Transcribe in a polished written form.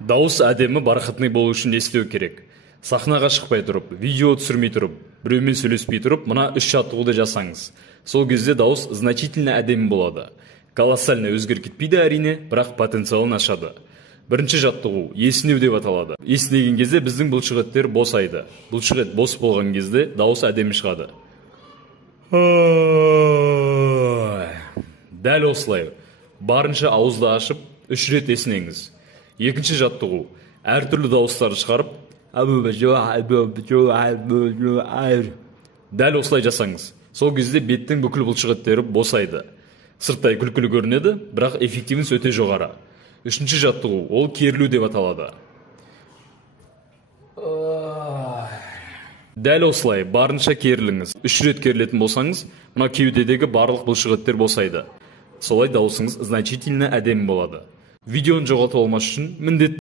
Дауыс әдемі барқытный болу үшін не істеу керек? Сахнаға шықпай тұрып, видео түсірмей тұрып, біреумен сөйлеспей тұрып, мына 3 жаттығуды жасаңыз. Сол кезде дауыс значительно әдемі болады. Колоссально өзгеріп кетпейді әрине, бірақ потенциалын ашады. Бірінші жаттығу есінеу деп аталады. Есінеген кезде біздің бұлшықеттер босайды. Бұлшықет бос болған кезде дауыс әдемі шығады. Дәл осылай. Барынша ауызды ашып, 3 рет есінеңіз. Екінші жаттығу әртүрлі дауыстарды шығарып, дәл осылай жасаңыз. Сол кезде беттің бүкіл бұлшықеттері босайды. Сырттай күлкілі көрінеді, бірақ эффективность өте жоғары. Үшінші жаттығу ол керілу деп аталады. Дәл осылай барынша керіліңіз. 3 рет керілетін болсаңыз, мына кеудедегі барлық бұлшықеттер босайды. Солай дауысыңыз значительно әдемі болады. Видеоны жоғалтып алмас үшін міндетті